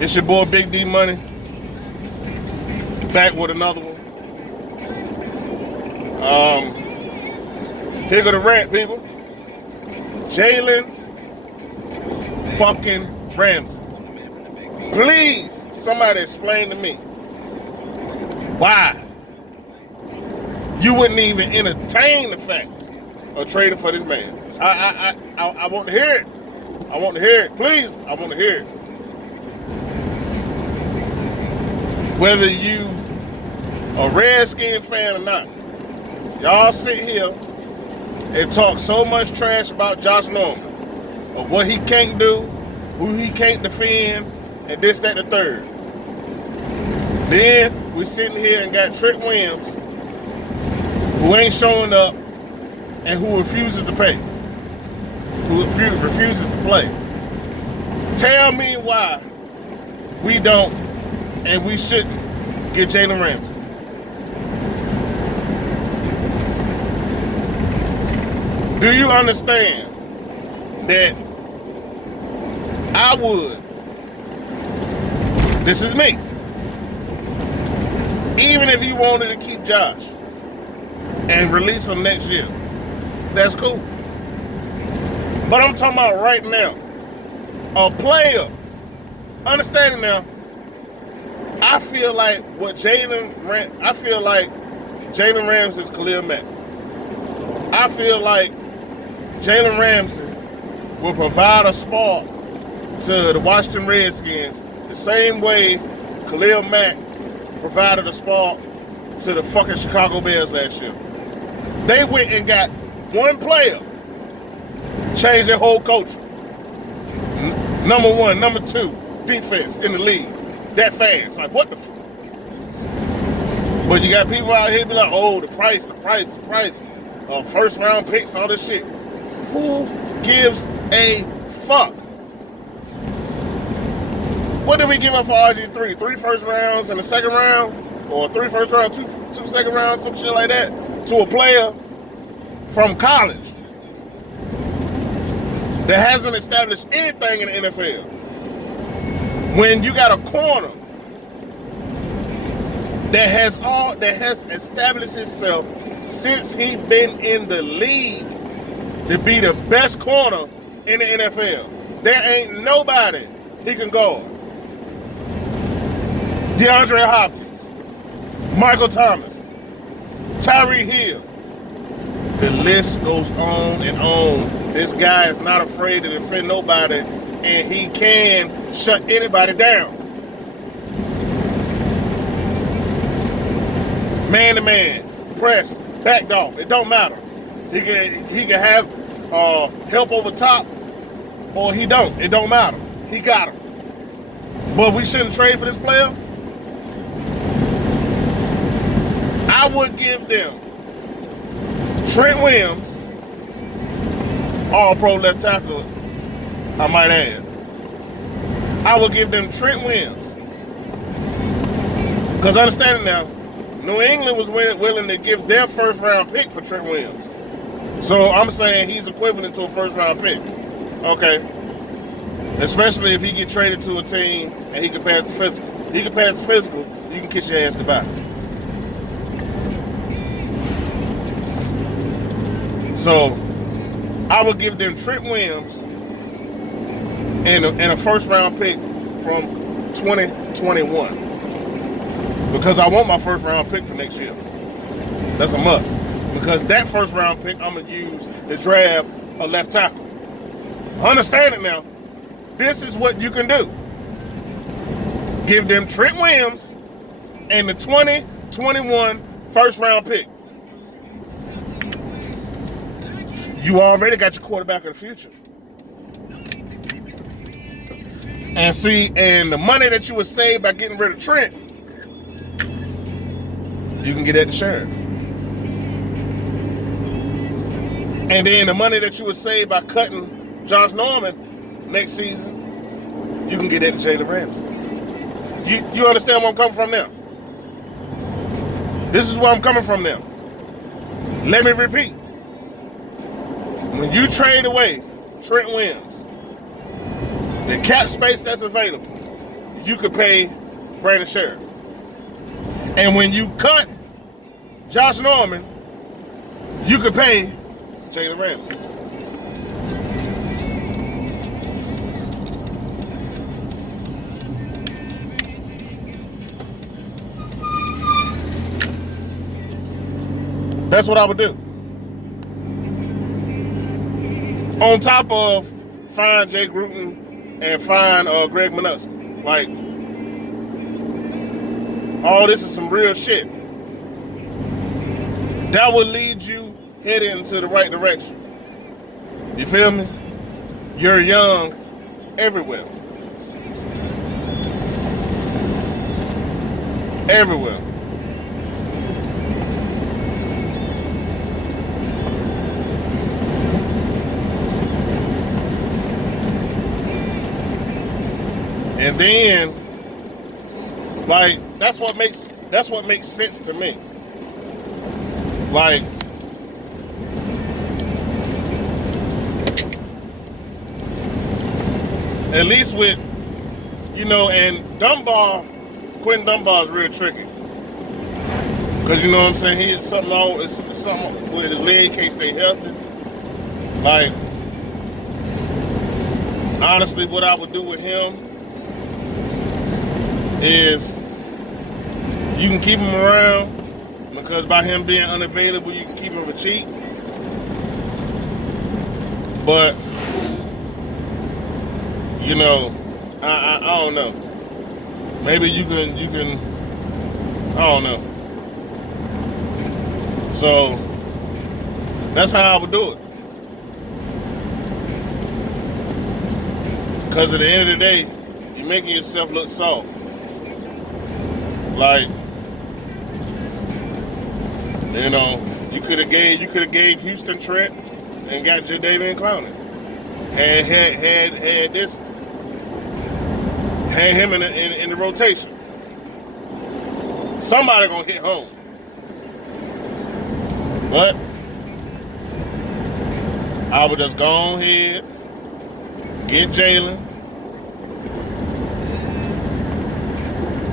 It's your boy Big D Money, back with another one. Here go the rant, people. Jalen fucking Ramsey. Please, somebody explain to me why you wouldn't even entertain the fact of trading for this man. I want to hear it. I want to hear it. Please, I want to hear it. Whether you a Redskins fan or not, y'all sit here and talk so much trash about Josh Norman, of what he can't do, who he can't defend, and this, that, and the third. Then we sitting here and got Trent Williams, who ain't showing up and who refuses to pay, who refuses to play. Tell me why we don't and we shouldn't get Jalen Ramsey. Do you understand that I would, this is me, even if you wanted to keep Josh and release him next year, that's cool. But I'm talking about right now, a player, understanding now, I feel like Jalen Ramsey is Khalil Mack. I feel like Jalen Ramsey will provide a spark to the Washington Redskins the same way Khalil Mack provided a spark to the fucking Chicago Bears last year. They went and got one player, changed their whole culture. Number one, number two, defense in the league. That fast. Like, what the fuck? But you got people out here be like, oh, the price. First round picks, all this shit. Who gives a fuck? What did we give up for RG3? 3 first rounds and a second round? Or 3 first rounds, two second rounds, some shit like that? To a player from college that hasn't established anything in the NFL. When you got a corner that has established itself since he been in the league to be the best corner in the NFL. There ain't nobody he can guard. DeAndre Hopkins, Michael Thomas, Tyreek Hill. The list goes on and on. This guy is not afraid to defend nobody, and he can shut anybody down. Man to man, press, backed off. It don't matter. He can have help over top, or he don't. It don't matter. He got him. But we shouldn't trade for this player. I would give them Trent Williams, all-pro left tackle, I might add. I would give them Trent Williams. Because understanding now, New England was willing to give their first-round pick for Trent Williams. So I'm saying he's equivalent to a first-round pick. Okay. Especially if he get traded to a team and he can pass the physical. He can pass the physical, you can kiss your ass goodbye. So I would give them Trent Williams and a first-round pick from 2021. Because I want my first-round pick for next year. That's a must. Because that first-round pick I'm going to use to draft a left tackle. Understand it now. This is what you can do. Give them Trent Williams and the 2021 first-round pick. You already got your quarterback of the future. And see, and the money that you would save by getting rid of Trent, you can get at the sheriff. And then the money that you would save by cutting Josh Norman next season, you can get at Jalen Ramsey. You understand where I'm coming from now? This is where I'm coming from now. Let me repeat. When you trade away Trent Williams, the cap space that's available, you could pay Brandon Sheriff. And when you cut Josh Norman, you could pay Jalen Ramsey. That's what I would do. On top of fine Jay Gruden and fine Greg Manusky. Like, all this is some real shit. That would lead you heading into the right direction. You feel me? You're young everywhere. Everywhere. And then, like, that's what makes sense to me. Like, at least with, you know, and Quentin Dunbar is real tricky. Because, you know what I'm saying, he is something with his leg, can't stay healthy. Like, honestly, what I would do with him is you can keep him around because by him being unavailable, you can keep him for cheap. But, you know, I don't know. Maybe you can, I don't know. So, that's how I would do it. Because at the end of the day, you're making yourself look soft. Like, you know, you could have gave Houston Trent and got Jadeveon Clowney. Had him in the rotation. Somebody gonna hit home. But I would just go ahead, get Jalen,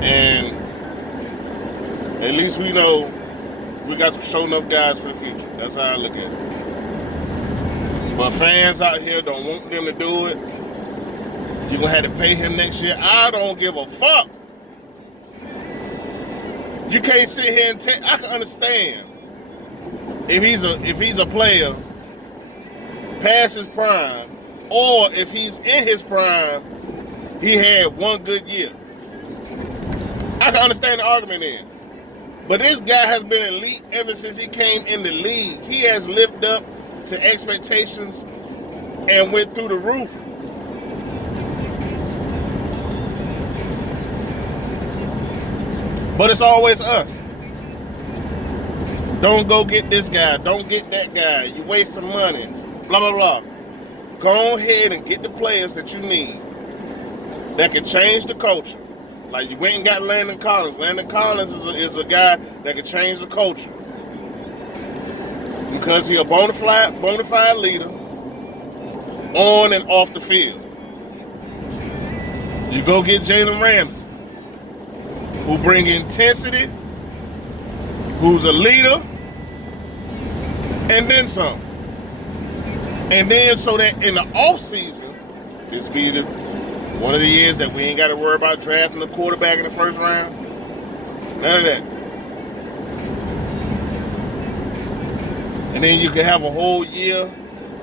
and at least we know we got some show enough guys for the future. That's how I look at it. But fans out here don't want them to do it. You're going to have to pay him next year. I don't give a fuck. You can't sit here and take... I can understand if he's a player past his prime, or if he's in his prime, he had one good year. I can understand the argument there. But this guy has been elite ever since he came in the league. He has lived up to expectations and went through the roof. But it's always us. Don't go get this guy. Don't get that guy. You wasting money. Blah, blah, blah. Go ahead and get the players that you need that can change the culture. Like, you went and got Landon Collins. Landon Collins is a guy that can change the culture. Because he's a bona fide leader on and off the field. You go get Jalen Ramsey, who bring intensity, who's a leader, and then some. And then so that in the offseason, this be one of the years that we ain't got to worry about drafting a quarterback in the first round. None of that. And then you can have a whole year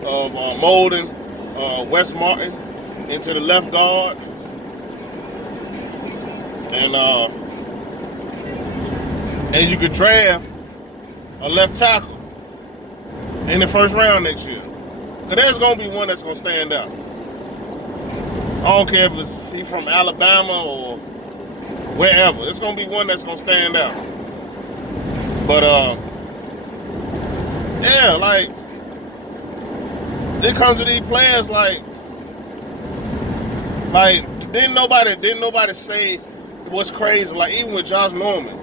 of molding Wes Martin into the left guard. And you could draft a left tackle in the first round next year. Because there's going to be one that's going to stand out. I don't care if he's from Alabama or wherever. It's going to be one that's going to stand out. But, yeah, like, it comes to these players like, didn't nobody say what's crazy? Like, even with Josh Norman,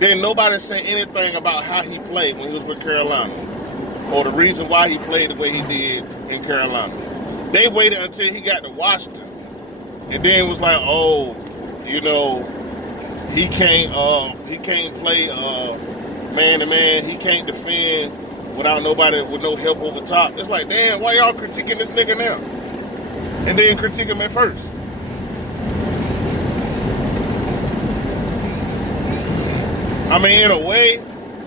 didn't nobody say anything about how he played when he was with Carolina, or the reason why he played the way he did in Carolina. They waited until he got to Washington, and then was like, oh, you know, he can't play man to man. He can't defend without nobody with no help over top. It's like, damn, why y'all critiquing this nigga now? And then critique him at first. I mean, in a way,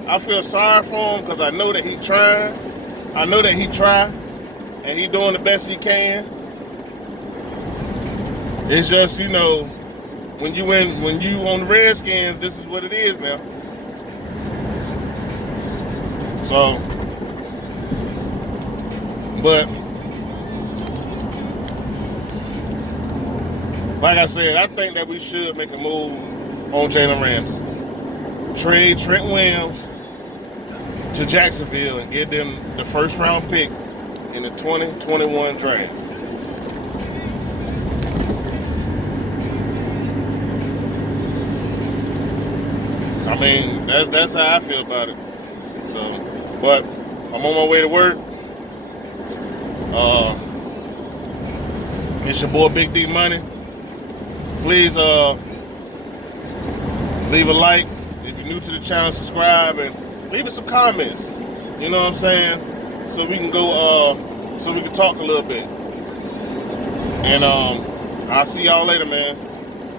I feel sorry for him because I know that he trying. I know that he tried, and he doing the best he can. It's just, you know, when you on the Redskins, this is what it is now. So, but like I said, I think that we should make a move on Jalen Ramsey. Trade Trent Williams to Jacksonville and give them the first round pick in the 2021 draft. I mean, that's how I feel about it. So, but I'm on my way to work. It's your boy Big D Money. Please leave a like. If you're new to the channel, subscribe and leave us some comments. You know what I'm saying? So we can go so we can talk a little bit. And I'll see y'all later, man.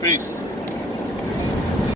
Peace.